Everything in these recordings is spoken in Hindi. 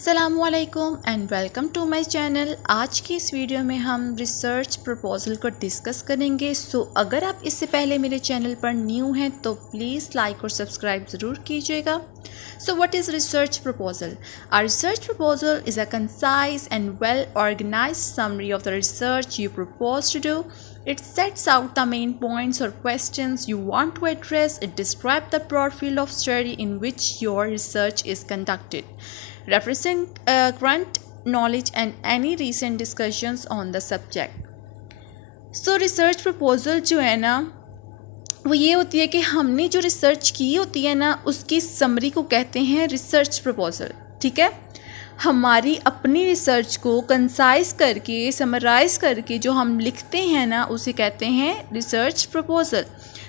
अस्सलामुअलैकुम and welcome to my channel. आज की इस वीडियो में हम रिसर्च प्रपोजल को डिस्कस करेंगे। अगर आप इससे पहले मेरे चैनल पर न्यू हैं तो प्लीज़ लाइक और सब्सक्राइब ज़रूर कीजिएगा। What is research proposal? A research proposal is a concise and well organized summary of the research you propose to do. It sets out the main points or questions you want to address. It describes the broad field of study in which your research is conducted, referencing current knowledge and any recent discussions on the subject. Research proposal जो है ना वो ये होती है कि हमने जो रिसर्च की होती है ना उसकी समरी को कहते हैं रिसर्च प्रपोजल। ठीक है, हमारी अपनी रिसर्च को कंसाइज करके समराइज़ करके जो हम लिखते हैं ना उसे कहते हैं रिसर्च प्रपोजल।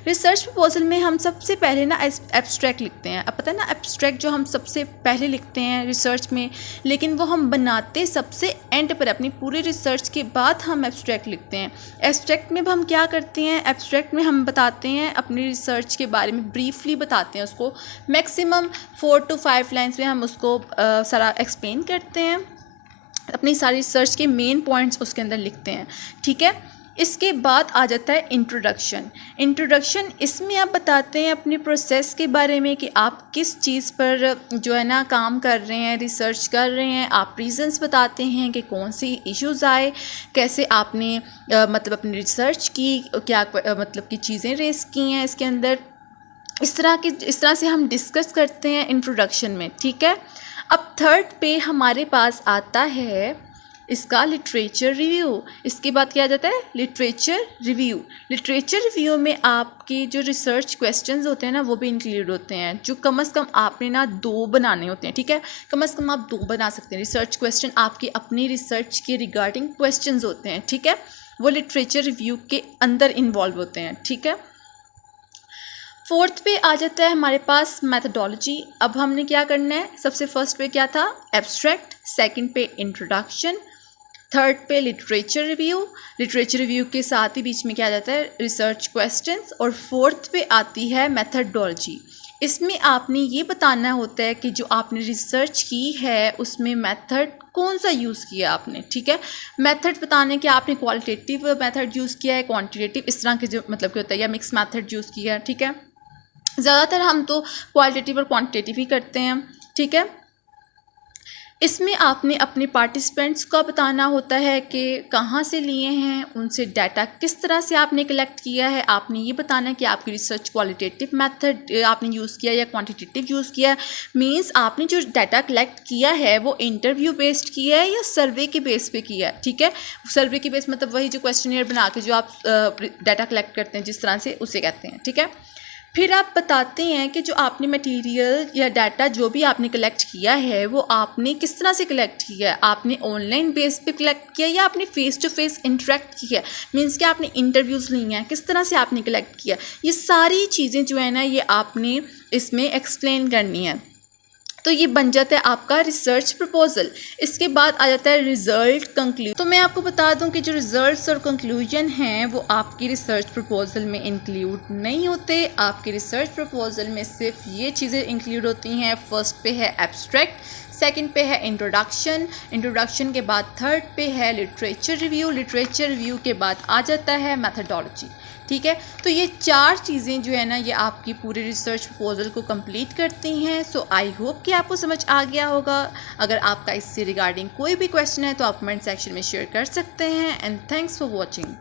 रिसर्च प्रपोजल में हम सबसे पहले ना एब्स्ट्रैक्ट लिखते हैं। अब पता है ना, एब्स्ट्रैक्ट जो हम सबसे पहले लिखते हैं रिसर्च में, लेकिन वो हम बनाते सबसे एंड पर, अपनी पूरी रिसर्च के बाद हम एब्स्ट्रैक्ट लिखते हैं। एब्स्ट्रैक्ट में हम क्या करते हैं, एब्स्ट्रैक्ट में हम बताते हैं अपनी रिसर्च के बारे में, ब्रीफली बताते हैं उसको। मैक्सिमम 4 to 5 लाइन्स में हम उसको सारा एक्सप्लेन करते हैं, अपनी सारी रिसर्च के मेन पॉइंट्स उसके अंदर लिखते हैं। ठीक है, इसके बाद आ जाता है इंट्रोडक्शन। इसमें आप बताते हैं अपनी प्रोसेस के बारे में कि आप किस चीज़ पर जो है ना काम कर रहे हैं, रिसर्च कर रहे हैं। आप रीजंस बताते हैं कि कौन सी इश्यूज़ आए, कैसे आपने मतलब अपनी रिसर्च की, क्या मतलब की चीज़ें रेस की हैं इसके अंदर। इस तरह से हम डिस्कस करते हैं इंट्रोडक्शन में। ठीक है, अब थर्ड पे हमारे पास आता है इसका लिटरेचर रिव्यू। इसके बाद क्या आ जाता है, लिटरेचर रिव्यू में आपके जो रिसर्च क्वेश्चंस होते हैं ना वो भी इंक्लूड होते हैं, जो कम से कम आपने ना 2 बनाने होते हैं। ठीक है, कम से कम आप 2 बना सकते हैं रिसर्च क्वेश्चन, आपकी अपनी रिसर्च के रिगार्डिंग क्वेश्चंस होते हैं। ठीक है, वो लिटरेचर रिव्यू के अंदर इन्वॉल्व होते हैं। ठीक है, फोर्थ पे आ जाता है हमारे पास मैथडोलॉजी। अब हमने क्या करना है, सबसे फर्स्ट पे क्या था, एब्स्ट्रैक्ट, सेकंड पे इंट्रोडक्शन, थर्ड पे लिटरेचर रिव्यू के साथ ही बीच में क्या आ जाता है, रिसर्च क्वेश्चंस, और फोर्थ पे आती है मैथडोलॉजी। इसमें आपने ये बताना होता है कि जो आपने रिसर्च की है उसमें मेथड कौन सा यूज़ किया आपने। ठीक है, मेथड बताने के आपने क्वालिटेटिव मेथड यूज़ किया है, क्वांटिटेटिव, इस तरह के जो मतलब क्या होता है, या मिक्स मेथड यूज़ किया है। ठीक है, ज़्यादातर हम तो क्वालिटेटिव और क्वांटिटेटिव ही करते हैं। ठीक है, इसमें आपने अपने पार्टिसिपेंट्स को बताना होता है कि कहाँ से लिए हैं, उनसे डाटा किस तरह से आपने कलेक्ट किया है। आपने ये बताना है कि आपकी रिसर्च क्वालिटेटिव मेथड आपने यूज़ किया या क्वांटिटेटिव यूज़ किया। मींस आपने जो डाटा कलेक्ट किया है वो इंटरव्यू बेस्ड किया है या सर्वे के बेस पे किया है। ठीक है, सर्वे के बेस मतलब वही जो क्वेश्चनियर बना के जो आप डाटा कलेक्ट करते हैं जिस तरह से, उसे कहते हैं। ठीक है, फिर आप बताते हैं कि जो आपने मटेरियल या डाटा जो भी आपने कलेक्ट किया है वो आपने किस तरह से कलेक्ट किया है। आपने ऑनलाइन बेस पे कलेक्ट किया या आपने फेस टू फेस इंटरेक्ट किया, मींस कि आपने इंटरव्यूज़ लिए हैं, किस तरह से आपने कलेक्ट किया। ये सारी चीज़ें जो है ना ये आपने इसमें एक्सप्लेन करनी है। तो ये बन जाता है आपका रिसर्च प्रपोजल। इसके बाद आ जाता है रिजल्ट, कंक्लूजन। तो मैं आपको बता दूं कि जो रिजल्ट्स और कंक्लूजन हैं वो आपकी रिसर्च प्रपोजल में इंक्लूड नहीं होते। आपके रिसर्च प्रपोजल में सिर्फ ये चीज़ें इंक्लूड होती हैं। फर्स्ट पे है एब्स्ट्रैक्ट, सेकंड पे है इंट्रोडक्शन के बाद थर्ड पे है लिटरेचर रिव्यू के बाद आ जाता है मैथडोलॉजी। ठीक है, तो ये 4 चीज़ें जो है ना ये आपकी पूरी रिसर्च प्रपोजल को कंप्लीट करती हैं। आई होप कि आपको समझ आ गया होगा। अगर आपका इससे रिगार्डिंग कोई भी क्वेश्चन है तो आप कमेंट सेक्शन में शेयर कर सकते हैं। And thanks for watching.